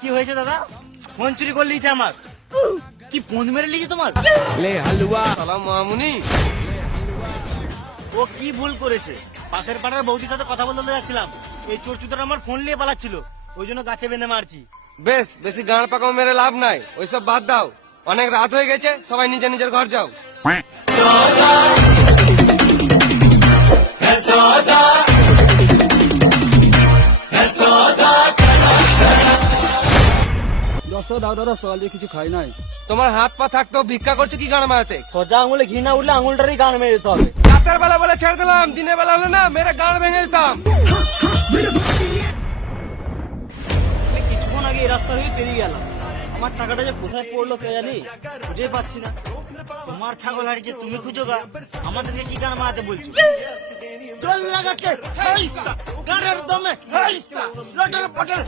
কি হয়েছে দাদা? ফোন চুরি করে লিয়েছে আমার। কি ফোন মেরে লিয়েছে তোমার? সালাম মামুনি। ও কি ভুল করেছে? পাশের পাড়ার বৌদির সাথে কথা বলতে যাচ্ছিলাম, এই চোর চুদার আমার ফোন নিয়ে পালাচ্ছিল, ওই জন্য গাছে বেঁধে মারছি। বেশ, বেশি গাঁড় পাকাও মেরে লাভ নাই, ওইসব বাদ দাও। অনেক রাত হয়ে গেছে, সবাই নিজের নিজের ঘর যাও। কিছু খাই নাই। তোমার হাত পা থাকতো, ভিক্ষা করছো কি গাঁড় মারাতে? সোজা আঙুলে ঘি না উঠলে আঙুলটারই গান মেরে দিতে হবে। রাতের বেলা বলে ছেড়ে দিলাম, দিনের বেলা হলে না মেরে গাঁড় ভেঙে দিতাম। কিছুক্ষণ আগে এই রাস্তা হয়ে পেরিয়ে গেলাম, আমার টাকাটা যে কোথায় পড়লো কে জানি, খুঁজে পাচ্ছি না। তোমার ছাগল হারিয়েছে, তুমি খুঁজো গা, আমাদেরকে কি গান মারাতে বলছো? চল লাগাকে গানের দমে, লটর পটর।